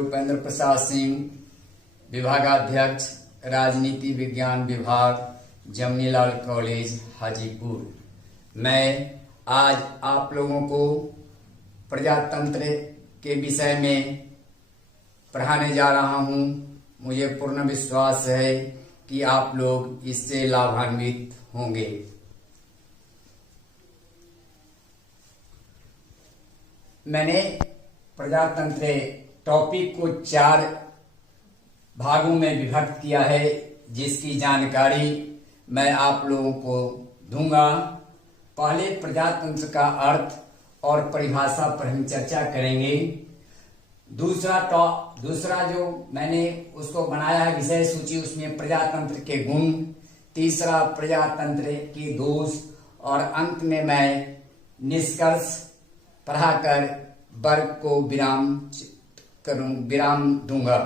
उपेंद्र प्रसाद सिंह, विभागाध्यक्ष राजनीति विज्ञान विभाग, जमनीलाल कॉलेज, हाजीपुर। मैं आज आप लोगों को प्रजातंत्र के विषय में पढ़ाने जा रहा हूं। मुझे पूर्ण विश्वास है कि आप लोग इससे लाभान्वित होंगे। मैंने प्रजातंत्र टॉपिक को 4 भागों में विभक्त किया है, जिसकी जानकारी मैं आप लोगों को दूंगा। पहले प्रजातंत्र का अर्थ और परिभाषा पर हम चर्चा करेंगे। दूसरा जो मैंने उसको बनाया है विषय सूची, उसमें प्रजातंत्र के गुण, तीसरा प्रजातंत्र के दोष, और अंत में मैं निष्कर्ष पढ़ाकर वर्ग को विराम दूंगा।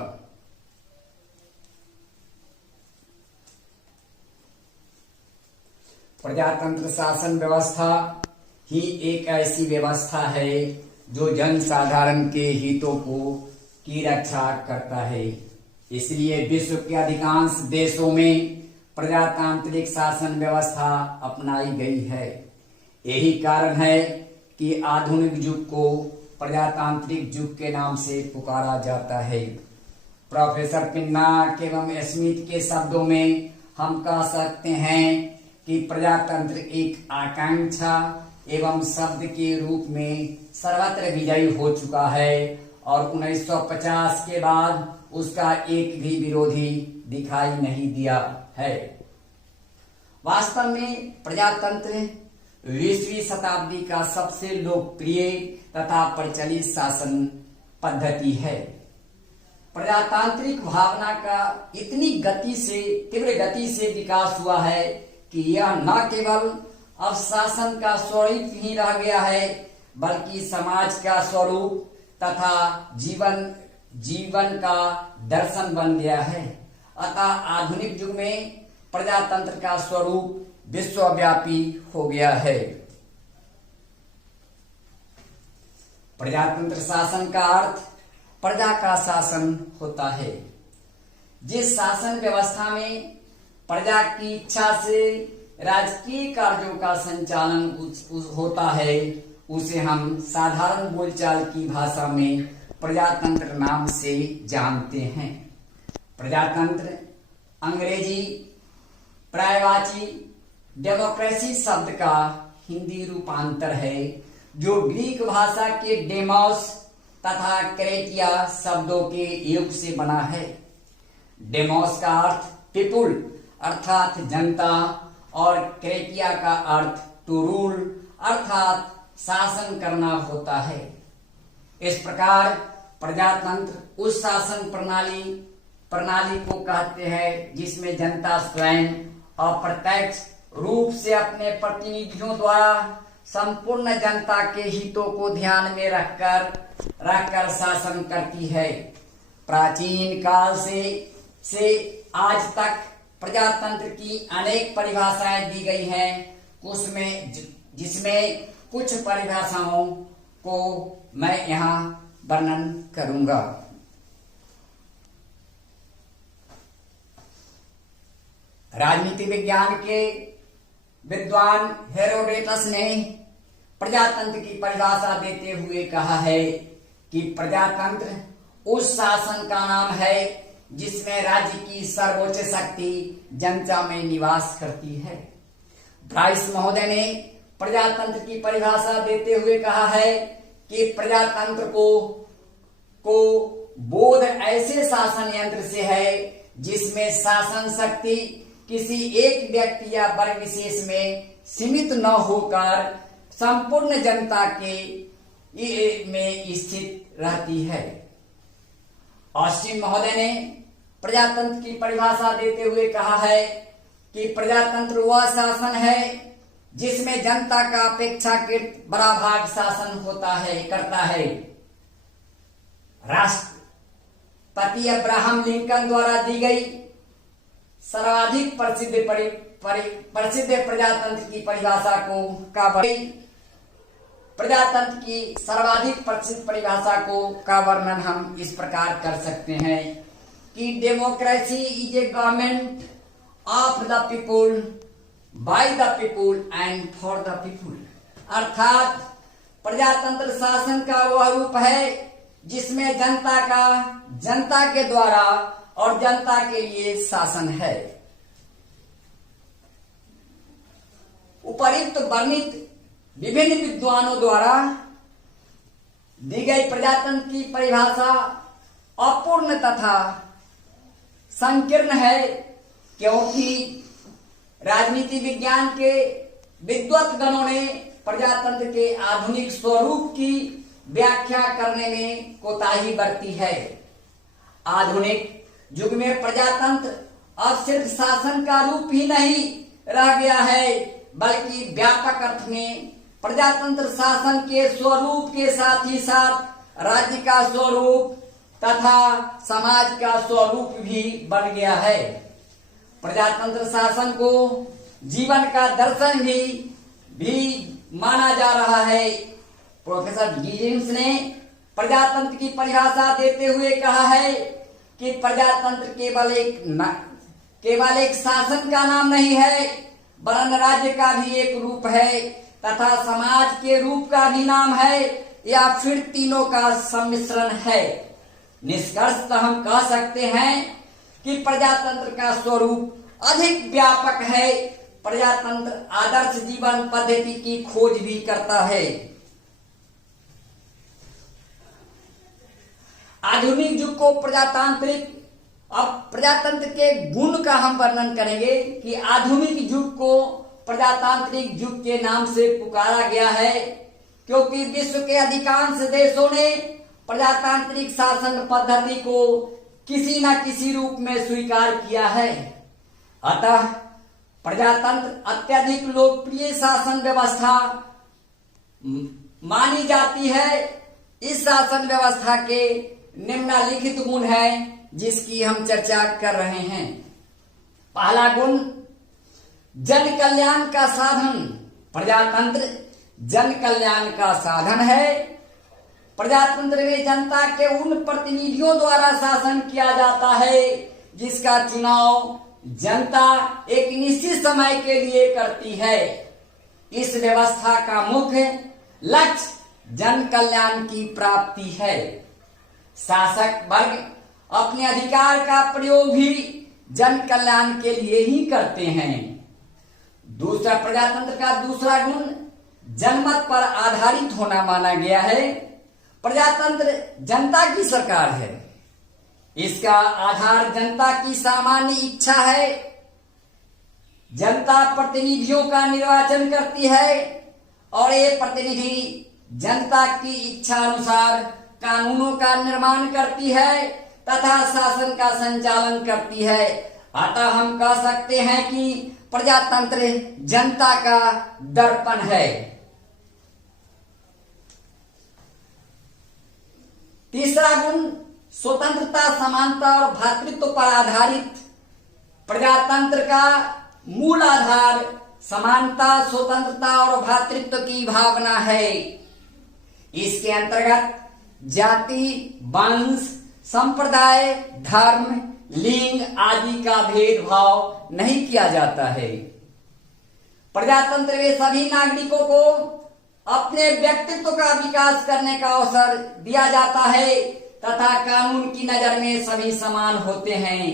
प्रजातंत्र शासन व्यवस्था ही एक ऐसी व्यवस्था है जो जन साधारण के हितों की रक्षा करता है। इसलिए विश्व के अधिकांश देशों में प्रजातांत्रिक शासन व्यवस्था अपनाई गई है। यही कारण है कि आधुनिक युग को प्रजातांत्रिक युग के नाम से पुकारा जाता है। प्रोफेसर पिन्नाक एवं स्मिथ के शब्दों में हम कह सकते हैं कि प्रजातंत्र एक आकांक्षा एवं शब्द के रूप में सर्वत्र विजयी हो चुका है और 1950 के बाद उसका एक भी विरोधी दिखाई नहीं दिया है। वास्तव में प्रजातंत्र 20वीं शताब्दी का सबसे लोकप्रिय तथा प्रचलित शासन पद्धति है। प्रजातांत्रिक भावना का इतनी तीव्र गति से विकास हुआ है कि यह न केवल अब शासन का स्वरूप ही रह गया है, बल्कि समाज का स्वरूप तथा जीवन का दर्शन बन गया है। अतः आधुनिक युग में प्रजातंत्र का स्वरूप विश्वव्यापी हो गया है। प्रजातंत्र शासन का अर्थ प्रजा का शासन होता है। जिस शासन व्यवस्था में प्रजा की इच्छा से राजकीय कार्यों का संचालन होता है, उसे हम साधारण बोलचाल की भाषा में प्रजातंत्र नाम से जानते हैं। प्रजातंत्र अंग्रेजी पर्यायवाची डेमोक्रेसी शब्द का हिंदी रूपांतर है, जो ग्रीक भाषा के डेमोस तथा क्रेटिया शब्दों के योग से बना है। डेमोस का अर्थ पीपुल अर्थात जनता और क्रेटिया का अर्थ टू रूल अर्थात शासन करना होता है। इस प्रकार प्रजातंत्र उस शासन प्रणाली को कहते हैं जिसमें जनता स्वयं अप्रत्यक्ष रूप से अपने प्रतिनिधियों द्वारा संपूर्ण जनता के हितों को ध्यान में रखकर शासन करती है। प्राचीन काल से आज तक प्रजातंत्र की अनेक परिभाषाएं दी गई हैं, जिसमें कुछ परिभाषाओं को मैं यहाँ वर्णन करूंगा। राजनीति विज्ञान के विद्वान हेरोडोटस ने प्रजातंत्र की परिभाषा देते हुए कहा है कि प्रजातंत्र उस शासन का नाम है जिसमें राज्य की सर्वोच्च शक्ति जनता में निवास करती है। ब्राइस महोदय ने प्रजातंत्र की परिभाषा देते हुए कहा है कि प्रजातंत्र को बोध ऐसे शासन यंत्र से है जिसमें शासन शक्ति किसी एक व्यक्ति या वर्ग विशेष में सीमित न होकर संपूर्ण जनता में स्थित रहती है। ऑस्टिन महोदय ने प्रजातंत्र की परिभाषा देते हुए कहा है कि प्रजातंत्र वह शासन है जिसमें जनता का अपेक्षाकृत बड़ा भाग शासन करता है। राष्ट्रपति अब्राहम लिंकन द्वारा दी गई सर्वाधिक प्रसिद्ध प्रजातंत्र की परिभाषा प्रजातंत्र की सर्वाधिक प्रसिद्ध परिभाषा का वर्णन हम इस प्रकार कर सकते हैं कि democracy is a government of the people, by the people and for the people. अर्थात प्रजातंत्र शासन का वह रूप है जिसमें जनता के द्वारा और जनता के लिए शासन है। उपरिक्त वर्णित विभिन्न विद्वानों द्वारा दी गई प्रजातंत्र की परिभाषा अपूर्ण तथा संकीर्ण है, क्योंकि राजनीति विज्ञान के विद्वत गणों ने प्रजातंत्र के आधुनिक स्वरूप की व्याख्या करने में कोताही बरती है। आधुनिक युग में प्रजातंत्र अब सिर्फ शासन का रूप ही नहीं रह गया है, बल्कि व्यापक अर्थ में प्रजातंत्र शासन के स्वरूप के साथ ही साथ राज्य का स्वरूप तथा समाज का स्वरूप भी बन गया है। प्रजातंत्र शासन को जीवन का दर्शन भी माना जा रहा है। प्रोफेसर गिलिम्स ने प्रजातंत्र की परिभाषा देते हुए कहा है कि प्रजातंत्र केवल एक शासन का नाम नहीं है, वरन राज्य का भी एक रूप है तथा समाज के रूप का भी नाम है, या फिर तीनों का सम्मिश्रण है। निष्कर्षतः हम कह सकते हैं कि प्रजातंत्र का स्वरूप अधिक व्यापक है। प्रजातंत्र आदर्श जीवन पद्धति की खोज भी करता है। आधुनिक युग को प्रजातंत्र के गुण का हम वर्णन करेंगे कि आधुनिक युग को प्रजातांत्रिक युग के नाम से पुकारा गया है, क्योंकि विश्व के अधिकांश देशों ने प्रजातांत्रिक शासन पद्धति को किसी न किसी रूप में स्वीकार किया है। अतः प्रजातंत्र अत्यधिक लोकप्रिय शासन व्यवस्था मानी जाती है। इस शासन व्यवस्था के निम्नलिखित गुण है जिसकी हम चर्चा कर रहे हैं। पहला गुण, जन कल्याण का साधन। प्रजातंत्र जन कल्याण का साधन है। प्रजातंत्र में जनता के उन प्रतिनिधियों द्वारा शासन किया जाता है जिसका चुनाव जनता एक निश्चित समय के लिए करती है। इस व्यवस्था का मुख्य लक्ष्य जन कल्याण की प्राप्ति है। शासक वर्ग अपने अधिकार का प्रयोग भी जन कल्याण के लिए ही करते हैं। दूसरा, प्रजातंत्र का दूसरा गुण जनमत पर आधारित होना माना गया है। प्रजातंत्र जनता की सरकार है। इसका आधार जनता की सामान्य इच्छा है। जनता प्रतिनिधियों का निर्वाचन करती है और ये प्रतिनिधि जनता की इच्छा अनुसार कानूनों का निर्माण करती है तथा शासन का संचालन करती है। अतः हम कह सकते हैं कि प्रजातंत्र जनता का दर्पण है। तीसरा गुण, स्वतंत्रता, समानता और भ्रातृत्व पर आधारित। प्रजातंत्र का मूल आधार समानता, स्वतंत्रता और भ्रातृत्व की भावना है। इसके अंतर्गत जाति, वंश, संप्रदाय, धर्म, लिंग आदि का भेदभाव नहीं किया जाता है। प्रजातंत्र में सभी नागरिकों को अपने व्यक्तित्व का विकास करने का अवसर दिया जाता है तथा कानून की नजर में सभी समान होते हैं।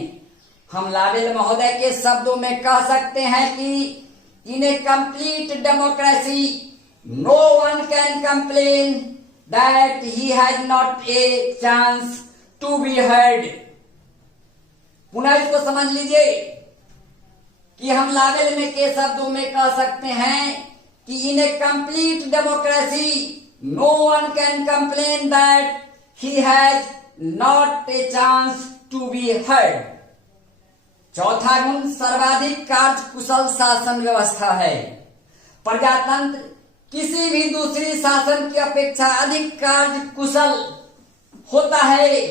हम लावेल महोदय के शब्दों में कह सकते हैं कि in a complete democracy no one can complain that he has not a chance to be heard. पुनः इसको समझ लीजिए कि हम लावेल में के शब्दों में कह सकते हैं कि in a complete democracy no one can complain that he has not a chance to be heard. चौथा गुण, सर्वाधिक कार्य कुशल शासन व्यवस्था है। प्रजातंत्र किसी भी दूसरी शासन की अपेक्षा अधिक कार्य कुशल होता है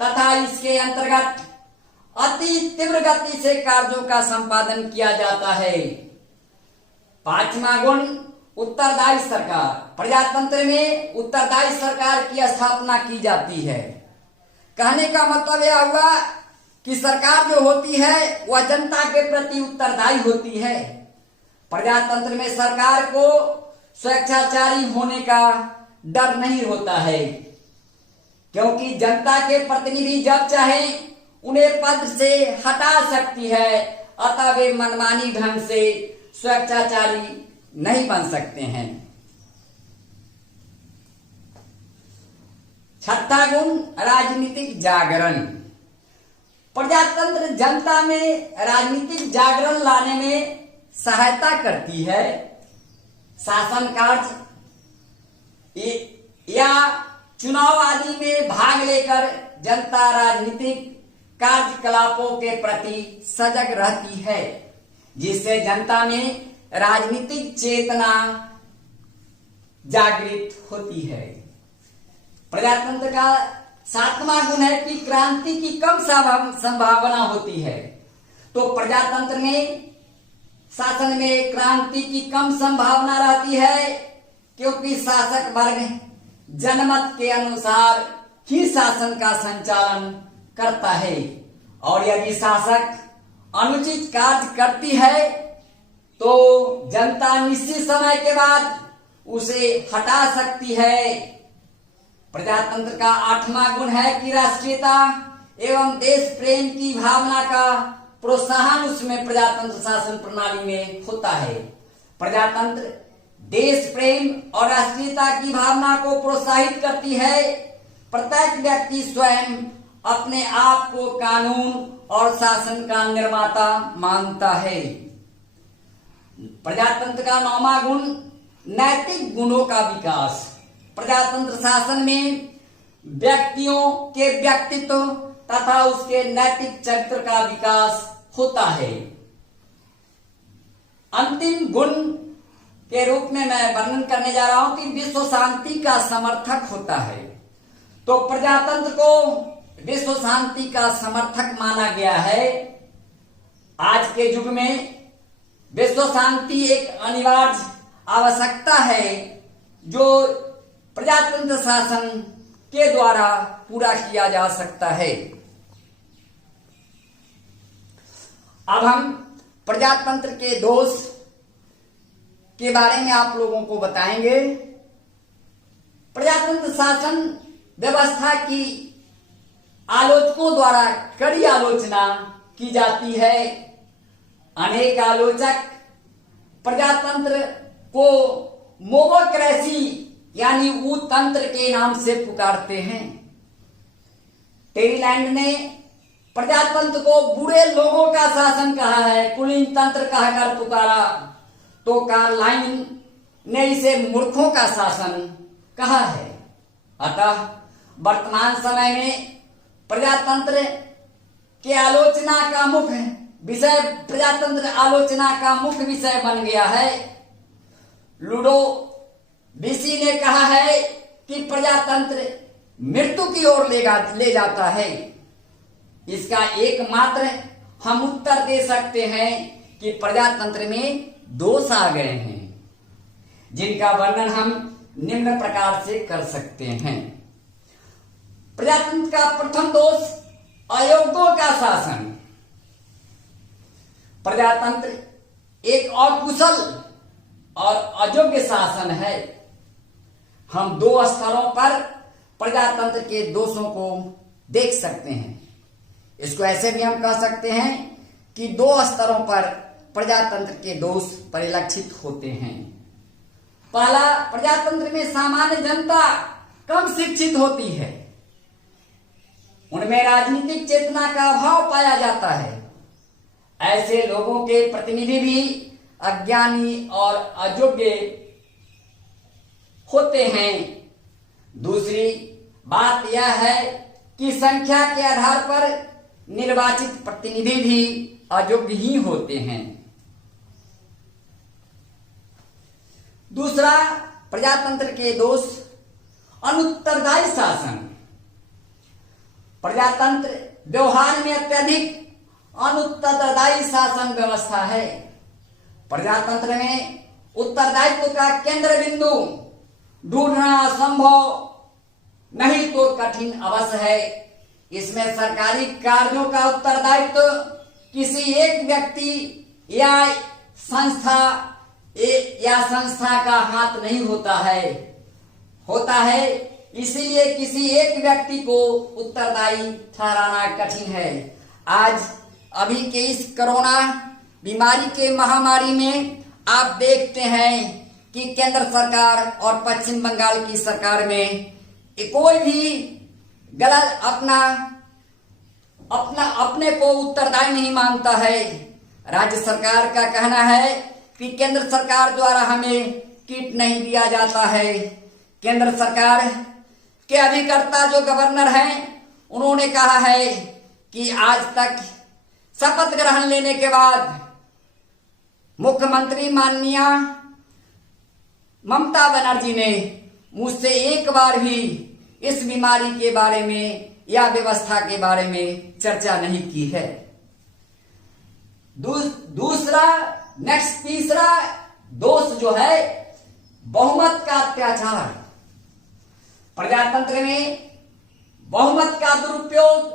तथा इसके अंतर्गत अति तीव्र गति से कार्यों का संपादन किया जाता है। पांचवा गुण, उत्तरदायी सरकार। प्रजातंत्र में उत्तरदायी सरकार की स्थापना की जाती है। कहने का मतलब यह हुआ कि सरकार जो होती है वह जनता के प्रति उत्तरदायी होती है। प्रजातंत्र में सरकार को स्वेच्छाचारी होने का डर नहीं होता है, क्योंकि जनता के प्रतिनिधि जब चाहे उन्हें पद से हटा सकती है, अतः वे मनमानी ढंग से स्वेच्छाचारी नहीं बन सकते हैं। छठा गुण राजनीतिक जागरण। प्रजातंत्र जनता में राजनीतिक जागरण लाने में सहायता करती है। शासन कार्य या चुनाव आदि में भाग लेकर जनता राजनीतिक कार्यकलापों के प्रति सजग रहती है, जिससे जनता में राजनीतिक चेतना जागृत होती है। प्रजातंत्र का सातवां गुण है कि क्रांति की कम संभावना होती है। तो प्रजातंत्र में शासन में क्रांति की कम संभावना रहती है, क्योंकि शासक वर्ग जनमत के अनुसार ही शासन का संचालन करता है, और यदि शासक अनुचित कार्य करती है तो जनता निश्चित समय के बाद उसे हटा सकती है। प्रजातंत्र का आठवां गुण है कि राष्ट्रीयता एवं देश प्रेम की भावना का प्रोत्साहन उसमें प्रजातंत्र शासन प्रणाली में होता है। प्रजातंत्र देश प्रेम और राष्ट्रीयता की भावना को प्रोत्साहित करती है। प्रत्येक व्यक्ति स्वयं अपने आप को कानून और शासन का निर्माता मानता है। प्रजातंत्र का नौवां गुण नैतिक गुणों का विकास। प्रजातंत्र शासन में व्यक्तियों के व्यक्तित्व तथा उसके नैतिक चरित्र का विकास होता है। अंतिम गुण के रूप में मैं वर्णन करने जा रहा हूं कि विश्व शांति का समर्थक होता है। तो प्रजातंत्र को विश्व शांति का समर्थक माना गया है। आज के युग में विश्व शांति एक अनिवार्य आवश्यकता है, जो प्रजातंत्र शासन के द्वारा पूरा किया जा सकता है। अब हम प्रजातंत्र के दोष के बारे में आप लोगों को बताएंगे। प्रजातंत्र शासन व्यवस्था की आलोचकों द्वारा कड़ी आलोचना की जाती है। अनेक आलोचक प्रजातंत्र को मोबोक्रेसी यानी ऊतंत्र के नाम से पुकारते हैं। टेरीलैंड ने प्रजातंत्र को बुरे लोगों का शासन कहा है, कुलीन तंत्र कहकर पुकारा, तो कार्लाइन ने इसे मूर्खों का शासन कहा है। अतः वर्तमान समय में प्रजातंत्र के आलोचना का मुख्य विषय प्रजातंत्र आलोचना का मुख्य विषय बन गया है। लूडो विसी ने कहा है कि प्रजातंत्र मृत्यु की ओर ले जाता है। इसका एकमात्र हम उत्तर दे सकते हैं कि प्रजातंत्र में दोष आ गए हैं, जिनका वर्णन हम निम्न प्रकार से कर सकते हैं। प्रजातंत्र का प्रथम दोष अयोग्यों का शासन। प्रजातंत्र एक अकुशल और अयोग्य शासन है। हम दो स्तरों पर प्रजातंत्र के दोषों को देख सकते हैं। इसको ऐसे भी हम कह सकते हैं कि दो स्तरों पर प्रजातंत्र के दोष परिलक्षित होते हैं। पहला, प्रजातंत्र में सामान्य जनता कम शिक्षित होती है। उनमें राजनीतिक चेतना का अभाव पाया जाता है। ऐसे लोगों के प्रतिनिधि भी अज्ञानी और अयोग्य होते हैं। दूसरी बात यह है कि संख्या के आधार पर निर्वाचित प्रतिनिधि भी अयोग्य ही होते हैं। दूसरा, प्रजातंत्र के दोष अनुत्तरदायी शासन। प्रजातंत्र व्यवहार में अत्यधिक अनुत्तरदायी शासन व्यवस्था है। प्रजातंत्र में उत्तरदायित्व का केंद्र बिंदु ढूंढना संभव नहीं तो कठिन अवश्य है। इसमें सरकारी कार्यों का उत्तरदायित्व किसी एक व्यक्ति या संस्था का हाथ नहीं होता है। इसीलिए किसी एक व्यक्ति को उत्तरदायी ठहराना कठिन है। आज अभी के इस कोरोना बीमारी के महामारी में आप देखते हैं कि केंद्र सरकार और पश्चिम बंगाल की सरकार में कोई भी गलत अपने को उत्तरदायी नहीं मानता है। राज्य सरकार का कहना है कि केंद्र सरकार द्वारा हमें किट नहीं दिया जाता है। केंद्र सरकार के अभिकर्ता जो गवर्नर हैं उन्होंने कहा है कि आज तक शपथ ग्रहण लेने के बाद मुख्यमंत्री माननीय ममता बनर्जी ने मुझसे एक बार भी इस बीमारी के बारे में या व्यवस्था के बारे में चर्चा नहीं की है। तीसरा दोष जो है बहुमत का अत्याचार। प्रजातंत्र में बहुमत का दुरुपयोग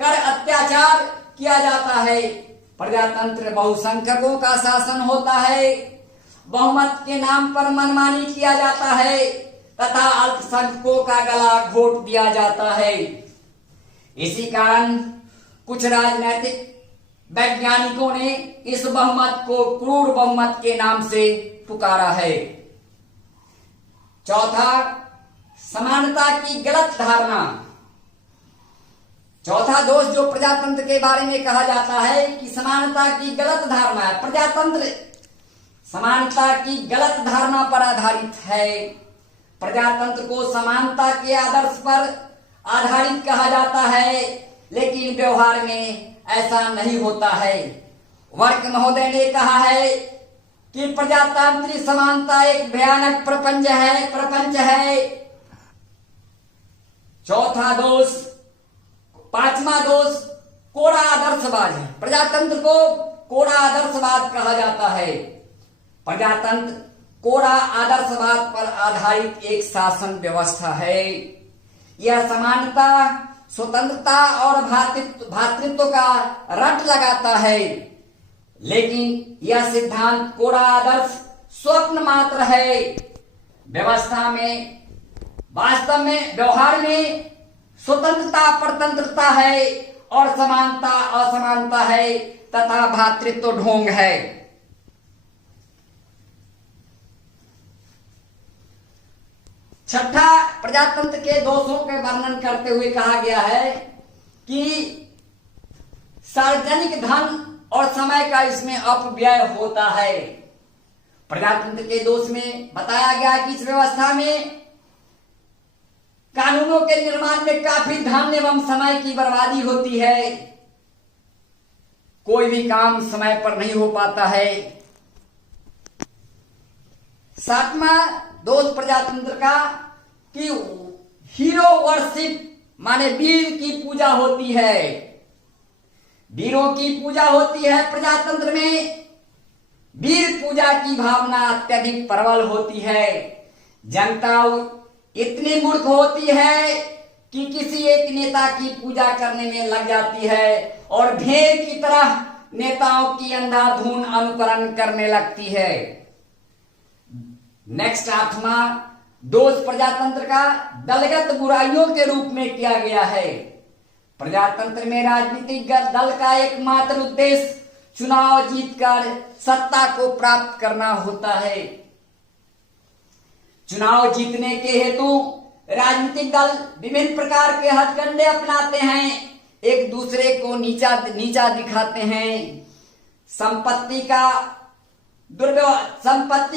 कर अत्याचार किया जाता है। प्रजातंत्र बहुसंख्यकों का शासन होता है। बहुमत के नाम पर मनमानी किया जाता है तथा अल्पसंख्यकों का गला घोट दिया जाता है। इसी कारण कुछ राजनीतिक वैज्ञानिकों ने इस बहुमत को क्रूर बहुमत के नाम से पुकारा है। चौथा, समानता की गलत धारणा। चौथा दोष जो प्रजातंत्र के बारे में कहा जाता है कि समानता की गलत धारणा है। प्रजातंत्र समानता की गलत धारणा पर आधारित है। प्रजातंत्र को समानता के आदर्श पर आधारित कहा जाता है, लेकिन व्यवहार में ऐसा नहीं होता है। वर्क महोदय ने कहा है कि प्रजातांत्रिक समानता एक भयानक प्रपंच है। चौथा दोष, पांचवा दोष कोड़ा आदर्शवाद है। प्रजातंत्र को कोड़ा आदर्शवाद कहा जाता है। प्रजातंत्र कोड़ा आदर्शवाद पर आधारित एक शासन व्यवस्था है। यह समानता, स्वतंत्रता और भातृत्व का रट लगाता है, लेकिन यह सिद्धांत कोड़ा आदर्श स्वप्न मात्र है। व्यवस्था में, वास्तव में, व्यवहार में स्वतंत्रता परतंत्रता है और समानता असमानता है तथा भातृत्व ढोंग है। छठा, प्रजातंत्र के दोषों के वर्णन करते हुए कहा गया है कि सार्वजनिक धन और समय का इसमें अपव्यय होता है। प्रजातंत्र के दोष में बताया गया कि इस व्यवस्था में कानूनों के निर्माण में काफी धन एवं समय की बर्बादी होती है। कोई भी काम समय पर नहीं हो पाता है। सातवां दोष प्रजातंत्र का कि हीरो वर्शिप माने वीर की पूजा होती है। वीरों की पूजा होती है। प्रजातंत्र में वीर पूजा की भावना अत्यधिक प्रबल होती है। जनता इतनी मूर्ख होती है कि किसी एक नेता की पूजा करने में लग जाती है और भेड़ की तरह नेताओं की अंधाधुंध अनुकरण करने लगती है। नेक्स्ट, आठवां दोष प्रजातंत्र का दलगत बुराइयों के रूप में किया गया है। प्रजातंत्र में राजनीतिक दल का एकमात्र उद्देश्य चुनाव जीतकर सत्ता को प्राप्त करना होता है। चुनाव जीतने के हेतु राजनीतिक दल विभिन्न प्रकार के हथकंडे अपनाते हैं, एक दूसरे को नीचा दिखाते हैं, संपत्ति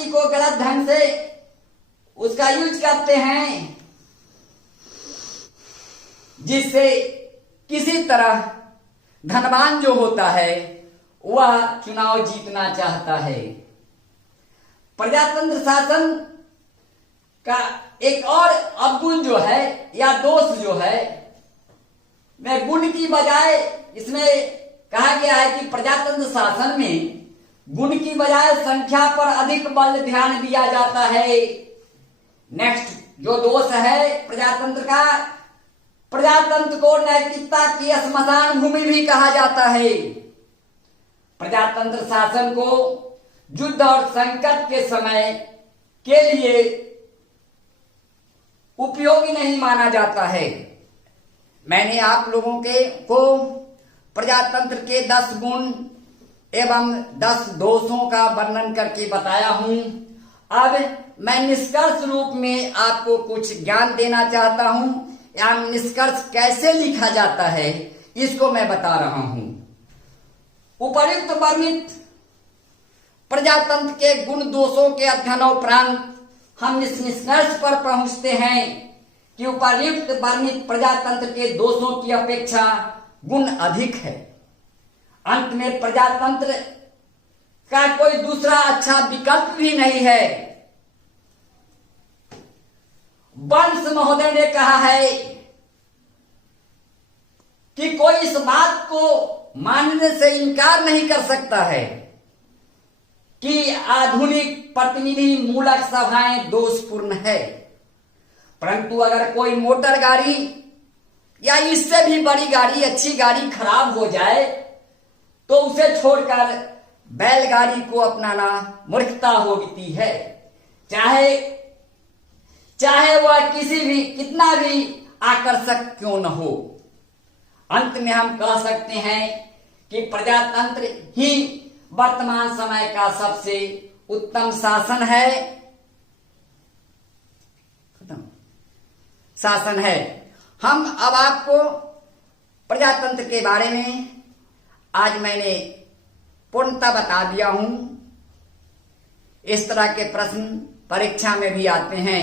को गलत ढंग से उसका यूज करते हैं, जिससे किसी तरह धनवान जो होता है वह चुनाव जीतना चाहता है। प्रजातंत्र शासन का एक और अवगुण जो है या दोष जो है, मैं गुण की बजाय इसमें कहा गया है कि प्रजातंत्र शासन में गुण की बजाय संख्या पर अधिक बल ध्यान दिया जाता है। नेक्स्ट जो दोष है प्रजातंत्र का, प्रजातंत्र को नैतिकता की श्मशान भूमि भी कहा जाता है। प्रजातंत्र शासन को युद्ध और संकट के समय के लिए उपयोगी नहीं माना जाता है। मैंने आप लोगों को प्रजातंत्र के 10 गुण एवं 10 दोषों का वर्णन करके बताया हूं। अब मैं निष्कर्ष रूप में आपको कुछ ज्ञान देना चाहता हूं, या निष्कर्ष कैसे लिखा जाता है इसको मैं बता रहा हूं। उपर्युक्त वर्णित प्रजातंत्र के गुण दोषों के अध्ययनोपरांत हम इस निष्कर्ष पर पहुंचते हैं कि उपर्युक्त वर्णित प्रजातंत्र के दोषों की अपेक्षा गुण अधिक है। अंत में प्रजातंत्र का कोई दूसरा अच्छा विकल्प भी नहीं है। वंश महोदय ने कहा है कि कोई इस बात को मानने से इनकार नहीं कर सकता है कि आधुनिक प्रतिनिधि मूलक सभाएं दोषपूर्ण है, परंतु अगर कोई मोटर गाड़ी या इससे भी बड़ी गाड़ी, अच्छी गाड़ी खराब हो जाए तो उसे छोड़कर बैलगाड़ी को अपनाना मूर्खता होती है, चाहे वह कितना भी आकर्षक क्यों न हो। अंत में हम कह सकते हैं कि प्रजातंत्र ही वर्तमान समय का सबसे उत्तम शासन है। हम अब आपको प्रजातंत्र के बारे में आज मैंने पूर्णतः बता दिया हूं। इस तरह के प्रश्न परीक्षा में भी आते हैं।